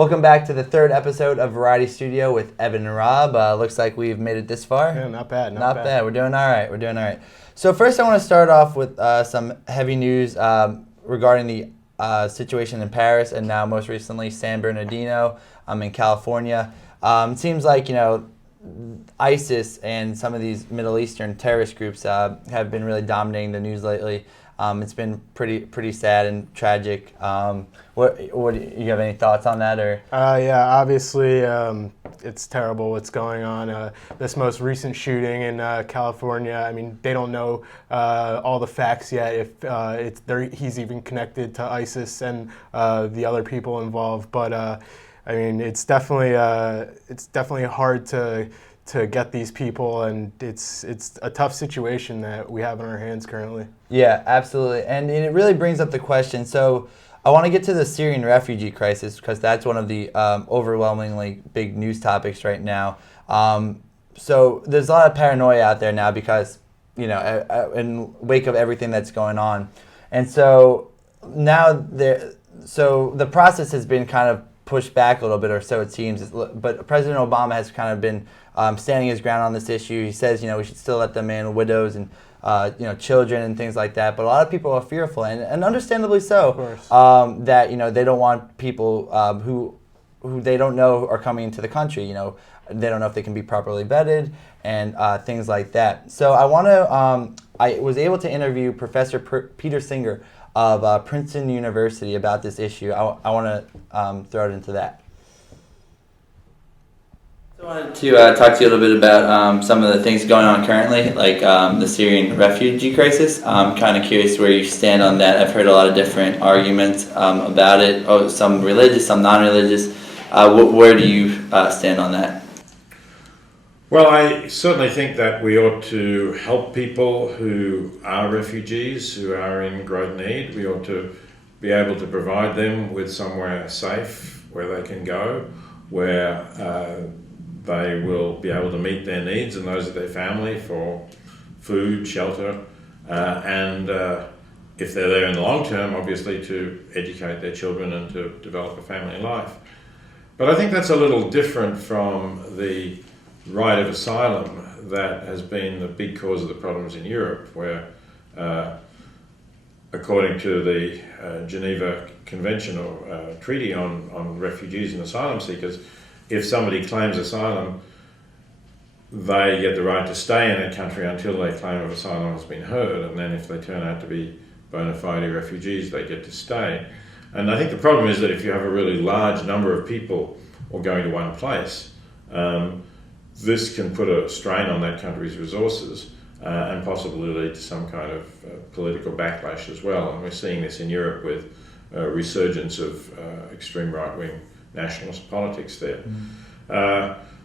Welcome back to the third episode of Variety Studio with Evan and Rob. Looks like we've made it this far. Yeah, not bad. Not bad. We're doing all right. So first I want to start off with some heavy news regarding the situation in Paris and now most recently San Bernardino in California. It seems like, ISIS and some of these Middle Eastern terrorist groups have been really dominating the news lately. It's been pretty sad and tragic. What do you have any thoughts on that or? Yeah, obviously it's terrible what's going on. This most recent shooting in California. I mean, they don't know all the facts yet. If he's even connected to ISIS and the other people involved, but I mean, it's definitely hard to get these people, and it's a tough situation that we have in our hands currently. Yeah, absolutely. And it really brings up the question. So I want to get to the Syrian refugee crisis because that's one of the overwhelmingly big news topics right now. So there's a lot of paranoia out there now because, in wake of everything that's going on. And so now the process has been kind of pushed back a little bit, or so it seems. But President Obama has kind of been standing his ground on this issue. He says, we should still let them in, widows and children and things like that. But a lot of people are fearful, and understandably so, that they don't want people who they don't know are coming into the country. They don't know if they can be properly vetted and things like that. So I was able to interview Professor Peter Singer of Princeton University about this issue. I want to throw it into that. I wanted to talk to you a little bit about some of the things going on currently, like the Syrian refugee crisis. I'm kind of curious where you stand on that. I've heard a lot of different arguments about it, some religious, some non-religious. Where do you stand on that? Well, I certainly think that we ought to help people who are refugees, who are in great need. We ought to be able to provide them with somewhere safe where they can go, where they will be able to meet their needs and those of their family for food, shelter, and if they're there in the long term, obviously to educate their children and to develop a family life. But I think that's a little different from the right of asylum that has been the big cause of the problems in Europe, where according to the Geneva Convention or Treaty on Refugees and Asylum Seekers, if somebody claims asylum, they get the right to stay in a country until their claim of asylum has been heard, and then if they turn out to be bona fide refugees, they get to stay. And I think the problem is that if you have a really large number of people all going to one place, this can put a strain on that country's resources and possibly lead to some kind of political backlash as well. And we're seeing this in Europe with a resurgence of extreme right-wing nationalist politics there.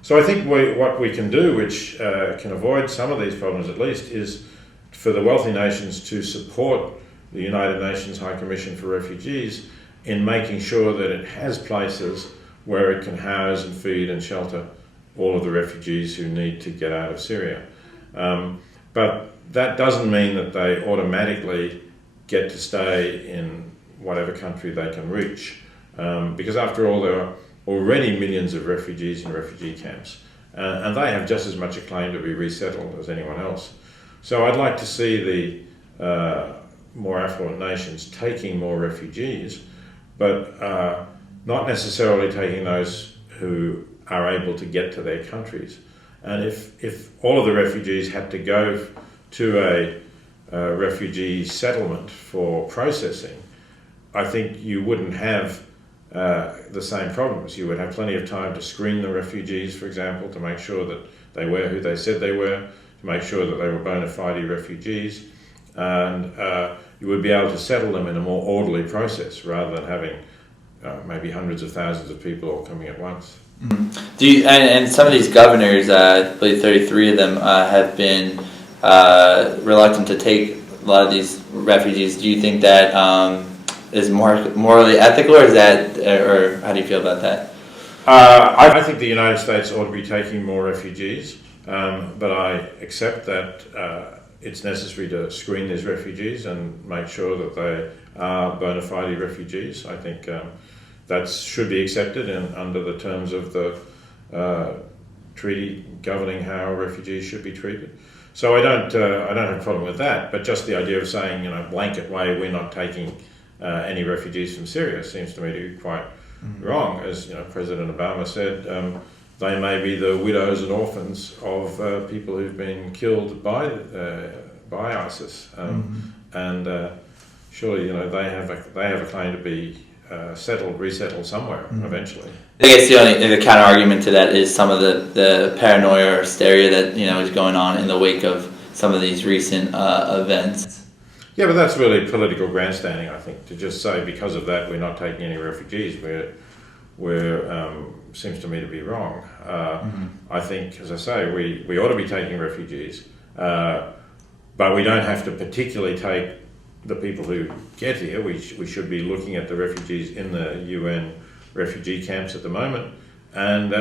So I think what we can do, which can avoid some of these problems at least, is for the wealthy nations to support the United Nations High Commission for Refugees in making sure that it has places where it can house and feed and shelter all of the refugees who need to get out of Syria. But that doesn't mean that they automatically get to stay in whatever country they can reach. Because after all, there are already millions of refugees in refugee camps, and they have just as much a claim to be resettled as anyone else. So I'd like to see the more affluent nations taking more refugees, but not necessarily taking those who are able to get to their countries. And if all of the refugees had to go to a refugee settlement for processing, I think you wouldn't have the same problems. You would have plenty of time to screen the refugees, for example, to make sure that they were who they said they were, to make sure that they were bona fide refugees, and you would be able to settle them in a more orderly process rather than having maybe hundreds of thousands of people all coming at once. Mm-hmm. And some of these governors, I believe 33 of them, have been reluctant to take a lot of these refugees. Do you think that is morally ethical, or how do you feel about that? I think the United States ought to be taking more refugees, but I accept that it's necessary to screen these refugees and make sure that they are bona fide refugees. I think that should be accepted under the terms of the treaty governing how refugees should be treated. So I don't have a problem with that. But just the idea of saying, blanket way, we're not taking any refugees from Syria seems to me to be quite wrong. As President Obama said, they may be the widows and orphans of people who've been killed by ISIS, and surely they have a claim to be resettled somewhere eventually. I guess the counter argument to that is some of the paranoia or hysteria that is going on in the wake of some of these recent events. Yeah, but that's really political grandstanding, I think, to just say because of that we're not taking any refugees. We're seems to me to be wrong. I think, as I say, we ought to be taking refugees, but we don't have to particularly take the people who get here. We should be looking at the refugees in the UN refugee camps at the moment, and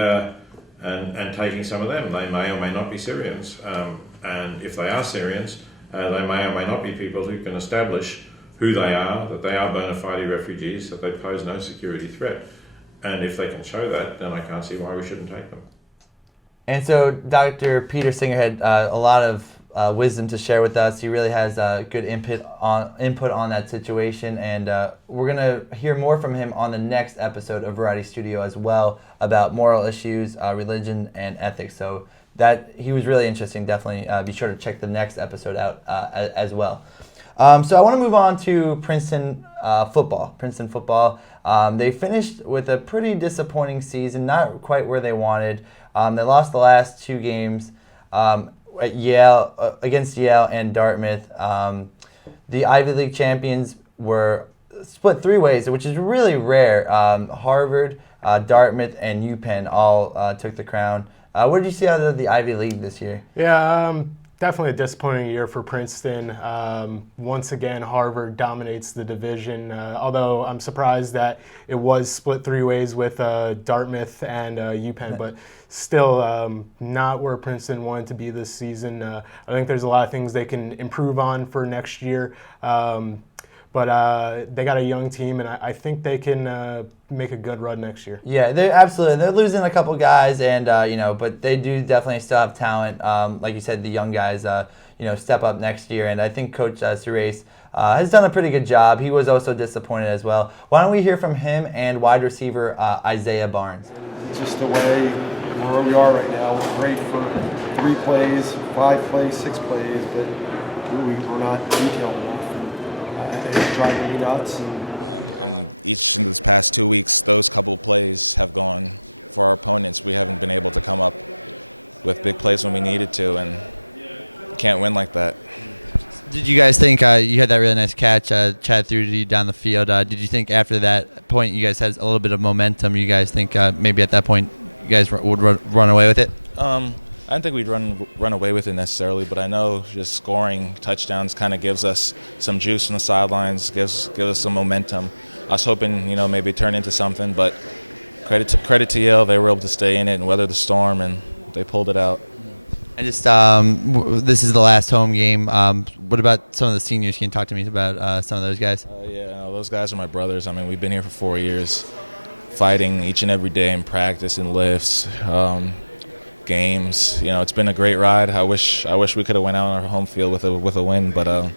taking some of them. They may or may not be Syrians, and if they are Syrians, they may or may not be people who can establish who they are, that they are bona fide refugees, that they pose no security threat. And if they can show that, then I can't see why we shouldn't take them. And so Dr. Peter Singer had a lot of wisdom to share with us. He really has good input on that situation, and we're going to hear more from him on the next episode of Variety Studio as well about moral issues, religion, and ethics. So that he was really interesting. Definitely be sure to check the next episode out as well. So I want to move on to Princeton football. Princeton football. They finished with a pretty disappointing season, not quite where they wanted. They lost the last two games at Yale against Yale and Dartmouth. The Ivy League champions were split three ways, which is really rare. Harvard, Dartmouth, and UPenn all took the crown. What did you see out of the Ivy League this year? Yeah, definitely a disappointing year for Princeton. Once again, Harvard dominates the division, although I'm surprised that it was split three ways with Dartmouth and UPenn, but still not where Princeton wanted to be this season. I think there's a lot of things they can improve on for next year. But they got a young team, and I think they can make a good run next year. Yeah, they're losing a couple guys, and but they do definitely still have talent. Like you said, the young guys, step up next year, and I think Coach Surace has done a pretty good job. He was also disappointed as well. Why don't we hear from him and wide receiver Isaiah Barnes? Just the way where we are right now, we're great for 3 plays, 5 plays, 6 plays, but we're not detailed enough. It's driving me nuts. And each in this past 2 weeks, those couple plays have gone for our opponents. We haven't been able to come up with big plays when we needed to, and you can't win like that. Did you guys think you had that really nice catch, Chad threw to you down the field? Did you think after that point you guys had a little bit of momentum? You guys think maybe at that point you guys would run away with it? I don't think we'd run away with it necessarily, but I know just scoring touchdowns kind of gives us some juice on the sidelines, gives us some momentum. I was hoping, maybe it turned into something, but credit to Yale, they were able to stay in it and weather the storm, and they pulled it out. And just this is the last home game. What about some of the seniors? Can you talk to me about some of those guys? Those guys are my brothers. I mean, we've been here for 4 years, fighting each and every day in practice and lifts. Games, it's been a great ride. I wish we could have went out on our home field with a win, but I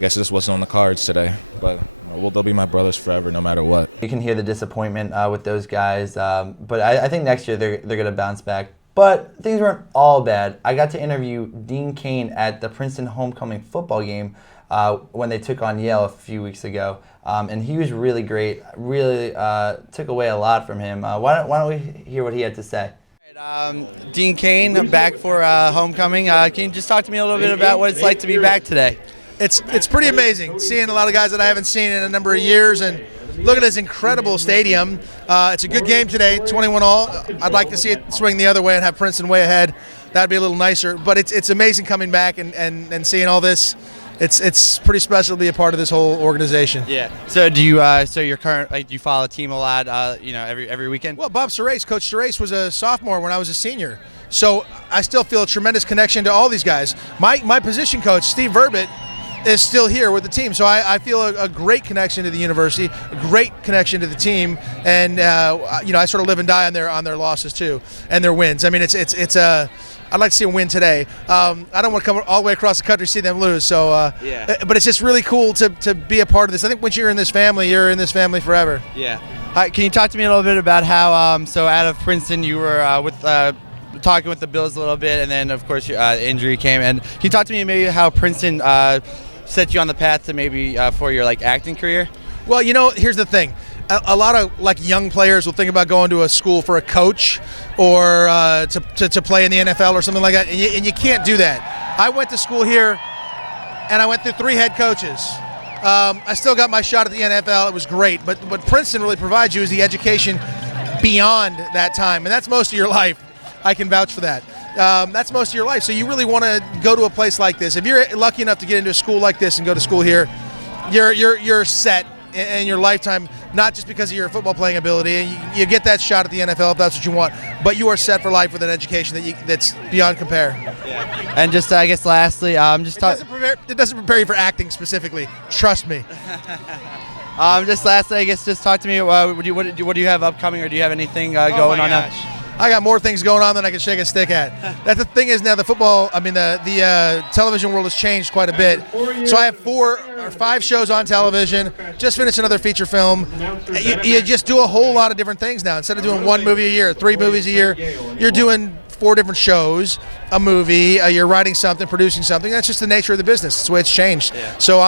guess this wasn't on the cards today. But they'll be my brothers forever, no matter what. You can hear the disappointment with those guys, but I think next year they're going to bounce back. But things weren't all bad. I got to interview Dean Cain at the Princeton homecoming football game when they took on Yale a few weeks ago, and he was really great. Really took away a lot from him. Why don't we hear what he had to say? Dean Cain, back for homecoming. Can you just talk to me a little bit about what it's like to be back today? It's pretty amazing, seeing a lot of guys that I haven't seen in a number of years, and look at this incredible stadium. It's a good game today, 21-all. I'd like to see it swing the other way and have Princeton way ahead. That'd be a little nicer, but it's amazing coming back and seeing all this. It's pretty special to be a part of this whole organization. Yeah. So do you? So you're current? Do you follow the team a lot? Every weekend. Well, Bob Surace, Coach Surace, was a sophomore when I was a senior, so I still feel a tremendous connection to all these guys. My position coach, Steve Verbit, is still here with the team. So I feel a great connection to the university, a great connection to the team, and I sort of live and die on their losses too and their wins. I mean, it's I'd like to see them win today. I don't want to come all the way across the country to see them lose. So, but it's just really cool to be a part of this. I think once you're in this family, you're in this family forever. Yeah. Hi, can you talk to me a little bit about how, so out of Princeton, you were talking with the Bills a little bit, and then, of course, the injury came. And can you talk to me maybe how Princeton set you on the path to maybe for your, acting career? Well, here's the thing. A lot of young players will think about going to a school for a coach or to play in the NFL or something like that, and you can't do that. I went to school here, and I went through 3 head coaches. I still got my shot at the NFL. It was great, but what Princeton really provides you is the education beyond that time, and that's most of your life. I can vouch for that. That's most of your life, so you really want to go to a place like this. If you're lucky enough to get into a school like this and go to school here, you're set in your lifetime, not just because of your football playing ability, and you get that shot at the NFL if that's what you want, but you are set for life with an education that's beyond compare. Yeah. And just, I guess, lastly, it doesn't prepare you for acting specifically. Trust me. Just lastly, I guess, just talk to me. What do you have upcoming, or do you have anything going on now? I got more things going on than I can shake a stick at. That's the thing is now the television world has changed quite a bit. So I have 4 or 5 shows on television. Just finished another feature film. You just do a whole lot of different things now. Instead of doing 1 movie a year, 3 movies a year, you're doing 4 different shows, a movie. You're writing something, producing something. That's just the nature of the business. It's the way it's changed. Yeah. So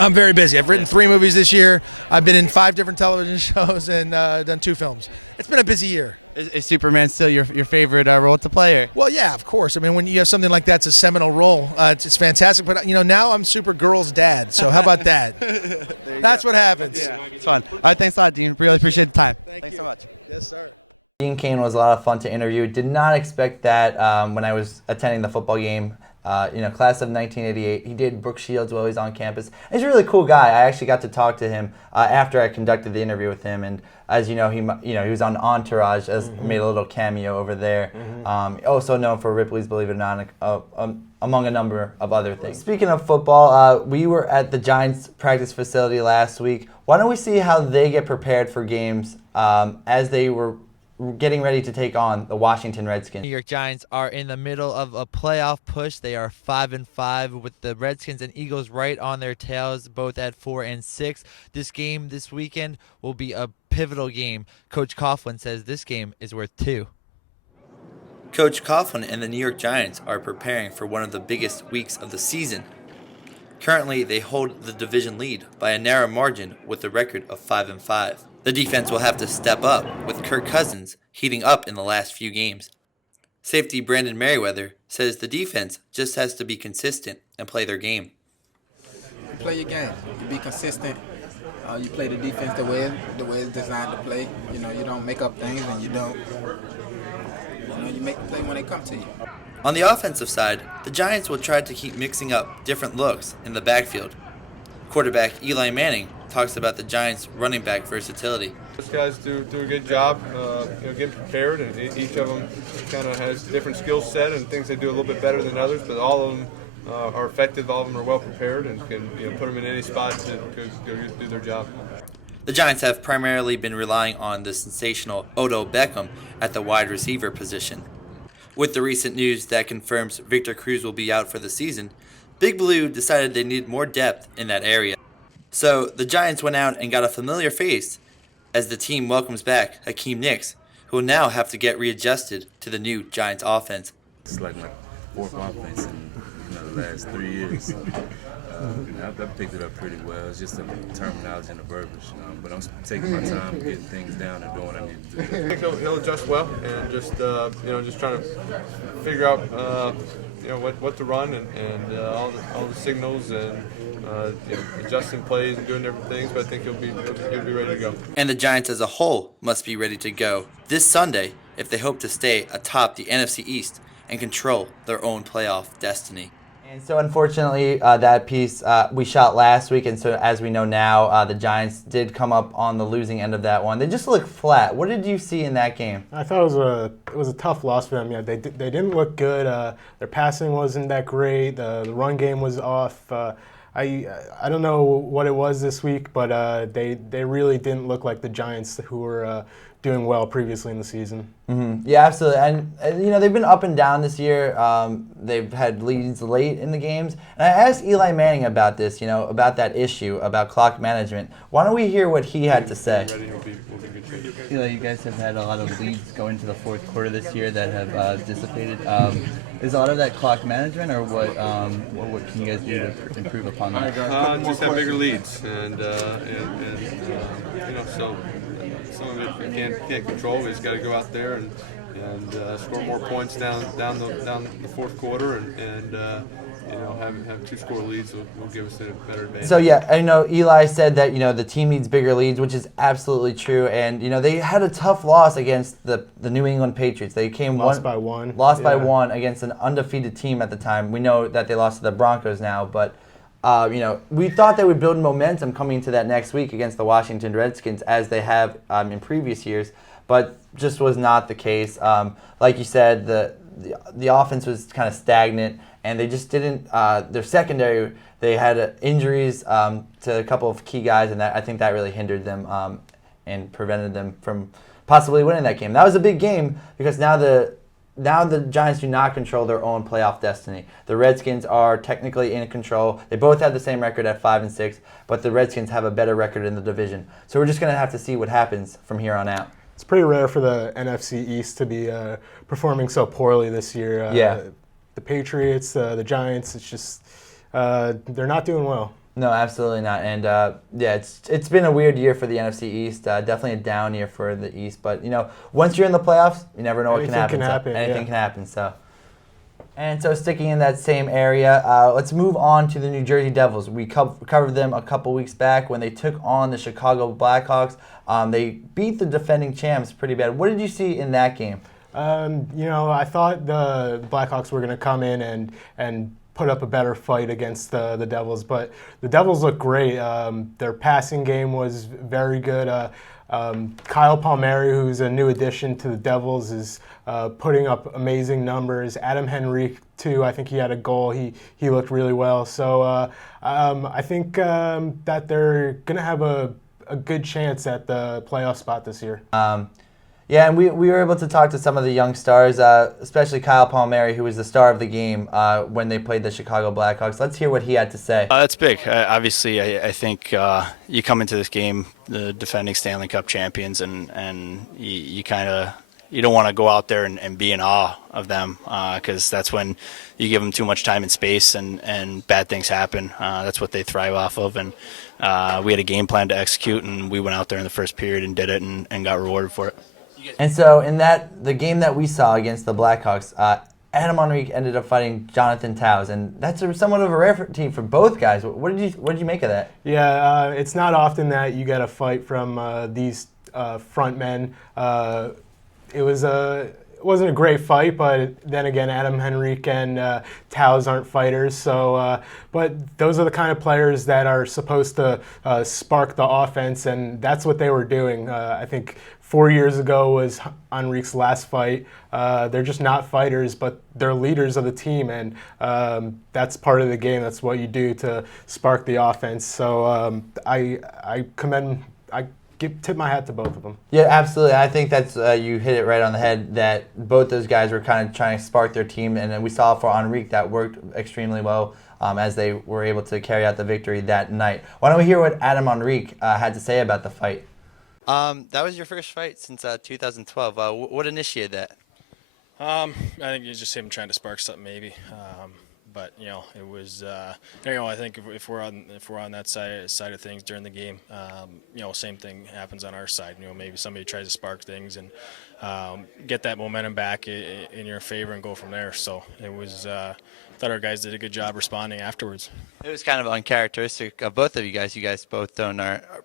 I'm very busy. I've written 3 movies this year. I've been in 5 different television shows and done 2 films. It's been a busy year. Is Superman still your favorite role to play? Or? Well, yeah, of course. I mean, when you have something like that's a seminal role, it's fantastic. But now I'm Supergirl's dad. So how about that? That's what happens. Yeah, it's fun. All right, thanks a lot, Dean. Really appreciate the time. Thanks so much. Yes, sir. Dean Cain was a lot of fun to interview. Did not expect that when I was attending the football game. Class of 1988. He did Brooke Shields while he was on campus. He's a really cool guy. I actually got to talk to him after I conducted the interview with him, and as you know, he was on Entourage, made a little cameo over there. Also known for Ripley's Believe It or Not, among a number of other things. Speaking of football, we were at the Giants practice facility last week. Why don't we see how they get prepared for games as they were getting ready to take on the Washington Redskins. New York Giants are in the middle of a playoff push. They are 5-5 with the Redskins and Eagles right on their tails, both at 4-6. This game this weekend will be a pivotal game. Coach Coughlin says this game is worth 2. Coach Coughlin and the New York Giants are preparing for one of the biggest weeks of the season. Currently, they hold the division lead by a narrow margin with a record of 5-5. The defense will have to step up, with Kirk Cousins heating up in the last few games. Safety Brandon Merriweather says the defense just has to be consistent and play their game. You play your game. You be consistent. You play the defense the way it's designed to play. You don't make up things, and you don't. You make the play when they come to you. On the offensive side, the Giants will try to keep mixing up different looks in the backfield. Quarterback Eli Manning talks about the Giants' running back versatility. Those guys do a good job, getting prepared, and each of them kind of has different skill set and things they do a little bit better than others. But all of them are effective. All of them are well prepared and can put them in any spot to go do their job. The Giants have primarily been relying on the sensational Odell Beckham at the wide receiver position. With the recent news that confirms Victor Cruz will be out for the season, Big Blue decided they needed more depth in that area. So the Giants went out and got a familiar face as the team welcomes back Hakeem Nicks, who will now have to get readjusted to the new Giants offense. I think he'll adjust well, and just trying to figure out what to run and all the signals and adjusting plays and doing different things. But I think he'll be ready to go. And the Giants as a whole must be ready to go this Sunday if they hope to stay atop the NFC East and control their own playoff destiny. And so unfortunately, that piece we shot last week, and so as we know now, the Giants did come up on the losing end of that one. They just looked flat. What did you see in that game? I thought it was a tough loss for them. Yeah, they didn't look good. Their passing wasn't that great. The run game was off. I don't know what it was this week, but they really didn't look like the Giants who were doing well previously in the season. Mm-hmm. Yeah, absolutely. And you know, they've been up and down this year. They've had leads late in the games. And I asked Eli Manning about this, you know, about that issue, about clock management. Why don't we hear what he had to say? Ready, we'll be in good shape. Eli, you guys have had a lot of leads going into the fourth quarter this year that have dissipated. Is a lot of that clock management, or what can you guys do to improve upon that? Just have bigger leads, and you know, so some of it you can't control. We just got to go out there and score more points down the fourth quarter, and you know, have 2-score leads will give us a better advantage. So yeah, I know Eli said that, you know, the team needs bigger leads, which is absolutely true. And you know, they had a tough loss against the New England Patriots. They lost by one against an undefeated team at the time. We know that they lost to the Broncos now, but you know, we thought they would build momentum coming into that next week against the Washington Redskins, as they have in previous years, but just was not the case. Like you said, the offense was kind of stagnant, and they just didn't. Their secondary, they had injuries to a couple of key guys, and I think that really hindered them and prevented them from possibly winning that game. That was a big game because now the Giants do not control their own playoff destiny. The Redskins are technically in control. They both have the same record at 5-6, but the Redskins have a better record in the division. So we're just going to have to see what happens from here on out. It's pretty rare for the NFC East to be performing so poorly this year. The Patriots, the Giants, it's just they're not doing well. No, absolutely not. And yeah, it's been a weird year for the NFC East. Definitely a down year for the East. But you know, once you're in the playoffs, you never know what can happen. Anything can happen. So. And so sticking in that same area, let's move on to the New Jersey Devils. We covered them a couple weeks back when they took on the Chicago Blackhawks. They beat the defending champs pretty bad. What did you see in that game? You know, I thought the Blackhawks were going to come in and put up a better fight against the Devils, but the Devils look great. Their passing game was very good. Kyle Palmieri, who's a new addition to the Devils, is putting up amazing numbers. Adam Henrique, too, I think he had a goal. He looked really well. So I think that they're going to have a good chance at the playoff spot this year. Yeah, and we were able to talk to some of the young stars, especially Kyle Palmieri, who was the star of the game when they played the Chicago Blackhawks. Let's hear what he had to say. That's big. Obviously, I think you come into this game the defending Stanley Cup champions, and you kind of you don't want to go out there and be in awe of them because that's when you give them too much time and space and bad things happen. That's what they thrive off of. And we had a game plan to execute, and we went out there in the first period and did it and got rewarded for it. And so in the game that we saw against the Blackhawks, Adam Henrique ended up fighting Jonathan Towes, and that's somewhat of a rare team for both guys. What did you make of that? Yeah, it's not often that you get a fight from these front men. It wasn't a great fight, but then again, Adam Henrique and Towes aren't fighters. So, but those are the kind of players that are supposed to spark the offense, and that's what they were doing. I think 4 years ago was Henrique's last fight. They're just not fighters, but they're leaders of the team, and that's part of the game. That's what you do to spark the offense. So I tip my hat to both of them. Yeah, absolutely. I think that's you hit it right on the head that both those guys were kind of trying to spark their team, and then we saw for Henrique that worked extremely well as they were able to carry out the victory that night. Why don't we hear what Adam Henrique had to say about the fight? That was your first fight since 2012. What initiated that? I think it's just him trying to spark something, maybe. But it was. I think if we're on that side of things during the game, same thing happens on our side. Maybe somebody tries to spark things and get that momentum back in your favor and go from there. So it was. Thought our guys did a good job responding afterwards. It was kind of uncharacteristic of both of you guys. You guys both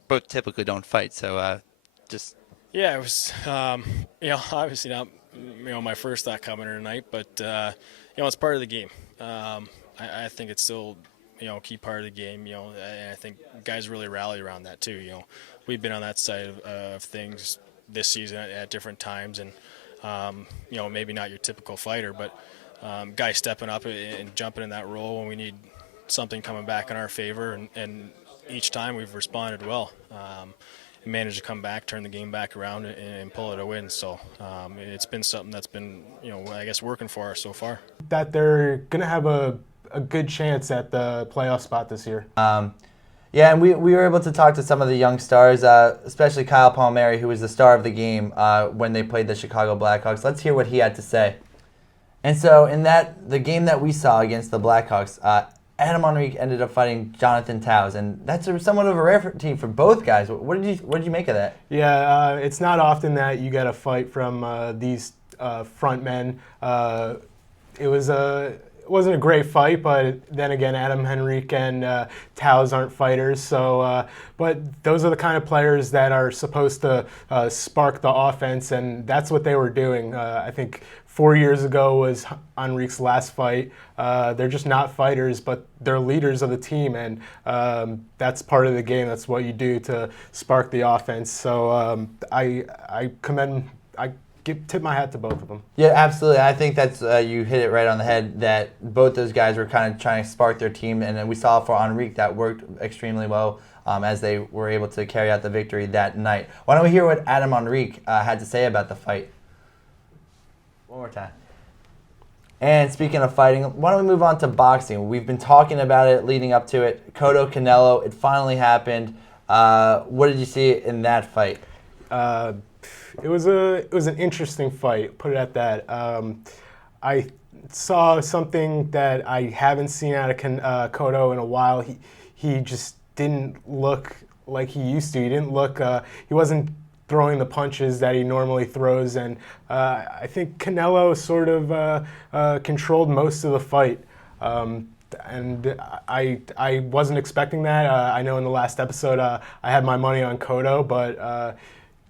both typically don't fight. So just. Yeah, it was. Obviously not. My first thought coming tonight, but it's part of the game. I think it's still a key part of the game. And I think guys really rally around that too. We've been on that side of things this season at different times, and maybe not your typical fighter, but guys stepping up and jumping in that role when we need something coming back in our favor, and each time we've responded well. And managed to come back, turn the game back around, and pull it a win. So it's been something that's been, I guess, working for us so far. That they're going to have a good chance at the playoff spot this year. Yeah, and we were able to talk to some of the young stars, especially Kyle Palmieri, who was the star of the game when they played the Chicago Blackhawks. Let's hear what he had to say. And so in the game that we saw against the Blackhawks, Adam Henrique ended up fighting Jonathan Towes, and that's somewhat of a rare team for both guys. What did you make of that? Yeah, it's not often that you get a fight from these front men. It wasn't a great fight, but then again, Adam Henrique and Towes aren't fighters. So, but those are the kind of players that are supposed to spark the offense, and that's what they were doing. I think 4 years ago was Henrique's last fight. They're just not fighters, but they're leaders of the team, and that's part of the game. That's what you do to spark the offense. So I tip my hat to both of them. Yeah, absolutely. I think that's you hit it right on the head that both those guys were kind of trying to spark their team, and then we saw for Henrique that worked extremely well as they were able to carry out the victory that night. Why don't we hear what Adam Henrique had to say about the fight? One more time. And speaking of fighting, why don't we move on to boxing? We've been talking about it leading up to it. Cotto Canelo, it finally happened. What did you see in that fight? It was an interesting fight, put it at that. I saw something that I haven't seen out of Cotto in a while. He just didn't look like he used to. He didn't look. He wasn't throwing the punches that he normally throws, and I think Canelo sort of controlled most of the fight. And I wasn't expecting that. I know in the last episode I had my money on Cotto, but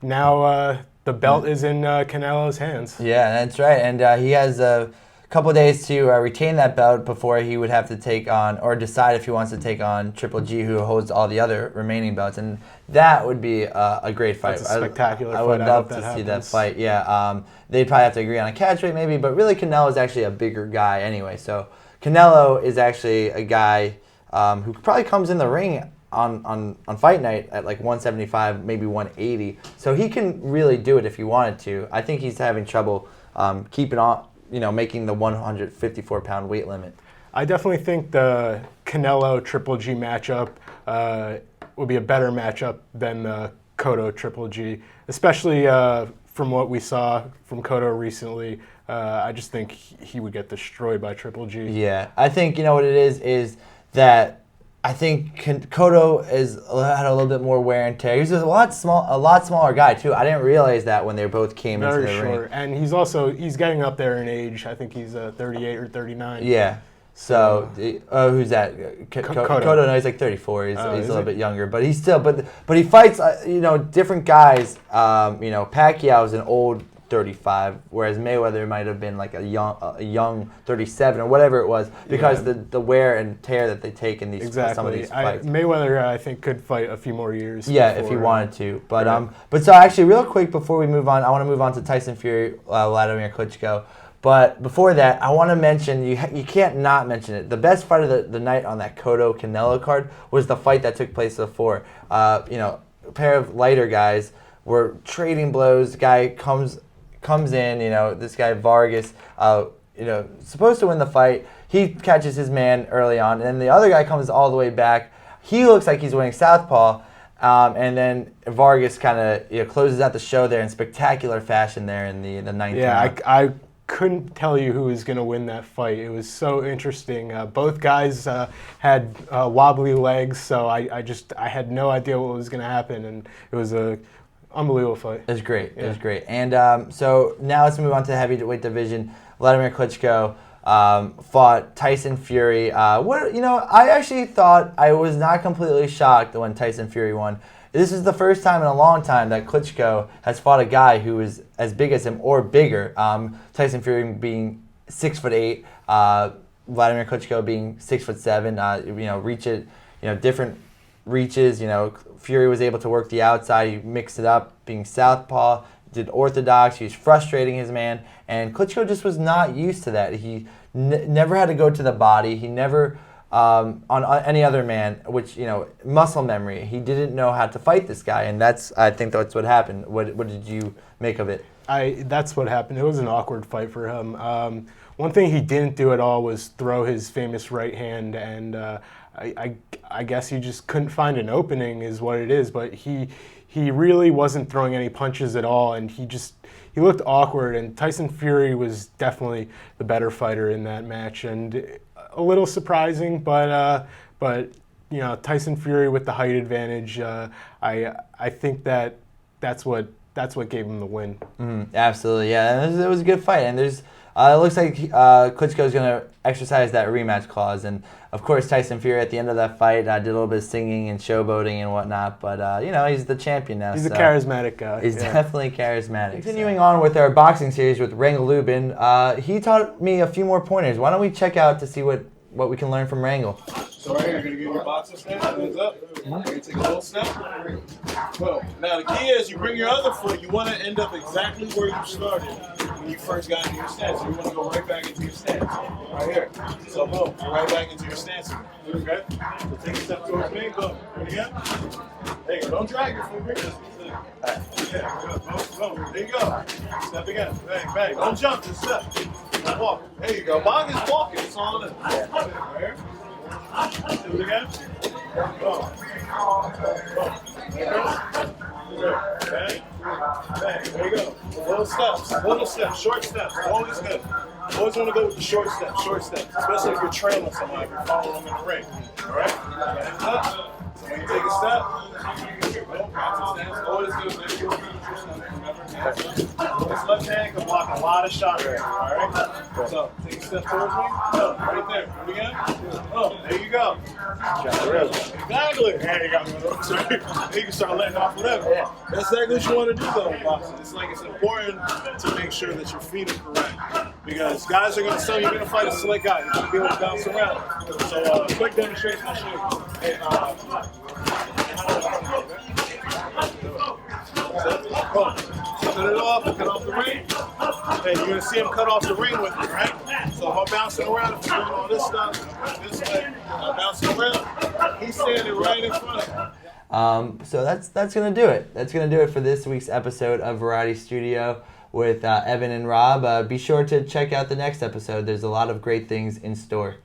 now the belt is in Canelo's hands. Yeah, that's right. And he has a couple of days to retain that belt before he would have to take on or decide if he wants to take on Triple G, who holds all the other remaining belts. And that would be a great fight. That's a spectacular fight. I would love to see that fight. Yeah, they'd probably have to agree on a catch weight maybe, but really Canelo is actually a bigger guy anyway. So Canelo is actually a guy who probably comes in the ring on fight night at like 175, maybe 180. So he can really do it if he wanted to. I think he's having trouble keeping on, making the 154-pound weight limit. I definitely think the Canelo Triple G matchup would be a better matchup than the Cotto Triple G, especially from what we saw from Cotto recently. I just think he would get destroyed by Triple G. Yeah, I think what it is that I think Cotto had a little bit more wear and tear. He's a lot smaller guy too. I didn't realize that when they both came into the ring. And he's getting up there in age. I think he's 38 or 39. Yeah. So who's that? Cotto. No, he's like 34. He's a little bit younger, but he's still. But he fights. Different guys. Pacquiao's an old 35, whereas Mayweather might have been like a young 37 or whatever it was, because the wear and tear that they take in these some of these fights. Mayweather, I think, could fight a few more years. Yeah, if he wanted to. But but so actually, real quick before we move on, I want to move on to Tyson Fury, Vladimir Klitschko. But before that, I want to mention, you can't not mention it. The best fight of the night on that Cotto Canelo card was the fight that took place before. A pair of lighter guys were trading blows. The guy comes in, this guy Vargas, supposed to win the fight. He catches his man early on, and then the other guy comes all the way back. He looks like he's winning southpaw, and then Vargas kind of closes out the show there in spectacular fashion there in the ninth round. I couldn't tell you who was going to win that fight. It was so interesting. Both guys had wobbly legs, so I had no idea what was going to happen, and it was a unbelievable fight. It was great. Yeah. It was great. And so now let's move on to the heavyweight division. Vladimir Klitschko fought Tyson Fury. I actually thought, I was not completely shocked when Tyson Fury won. This is the first time in a long time that Klitschko has fought a guy who is as big as him or bigger. Tyson Fury being 6'8", Vladimir Klitschko being 6'7", reach it, different reaches. Fury was able to work the outside. He mixed it up, being southpaw, did orthodox. He was frustrating his man, and Klitschko just was not used to that. He never had to go to the body. He never, on any other man, which, muscle memory. He didn't know how to fight this guy, and I think that's what happened. What did you make of it? That's what happened. It was an awkward fight for him. One thing he didn't do at all was throw his famous right hand, and I guess he just couldn't find an opening is what it is, but he really wasn't throwing any punches at all, and he looked awkward, and Tyson Fury was definitely the better fighter in that match, and a little surprising, but Tyson Fury with the height advantage, I think that's what gave him the win. Absolutely, yeah. It was a good fight, and it looks like Klitschko is going to exercise that rematch clause, and of course Tyson Fury at the end of that fight did a little bit of singing and showboating and whatnot, but he's the champion now. He's a charismatic guy. He's definitely charismatic. Continuing on with our boxing series with Rangel Lubin, he taught me a few more pointers. Why don't we check out to see what we can learn from Rangel? So right here, you're going to get your boxing stance, hands up. You're going to take a little step. Well, now the key is you bring your other foot, you want to end up exactly where you started when you first got into your stance. So you want to go right back into your stance. Right here. So boom, you're right back into your stance again. Okay? So take a step towards me, boom. Ready again? There you go. Don't drag your foot. Yeah, good. Boom. There you go. Step again. Bang, bang. Don't jump, just step. Walk. There you go. Bong is walking. It's all in. Right here. Do it again. Boom. Boom. There you go. Bang. Bang. There you go. Little steps. Short steps. Always good. Always want to go with the short steps. Especially if you're trailing somebody, if you're following them in the ring. Alright? Hands up. So when you take a step, always good. This left hand can block a lot of shots. Alright? So take a step towards me. Oh, right there. Do it again. Oh, there you go. Exactly. There you go. Sorry. You can start letting off whatever. That's exactly what you want to do though in boxing. It's important to make sure that your feet are correct. Because guys are going to tell you you're going to fight a slick guy. You're going to be able to bounce around. So quick demonstration I'll show you. Hey, cut it off, cut off the ring. Hey, you're going to see him cut off the ring with me, right? So if I'm bouncing around, if I'm doing all this stuff, this way, I'm bouncing around, he's standing right in front of me. So that's going to do it. That's going to do it for this week's episode of Variety Studio with Evan and Rob. Be sure to check out the next episode. There's a lot of great things in store.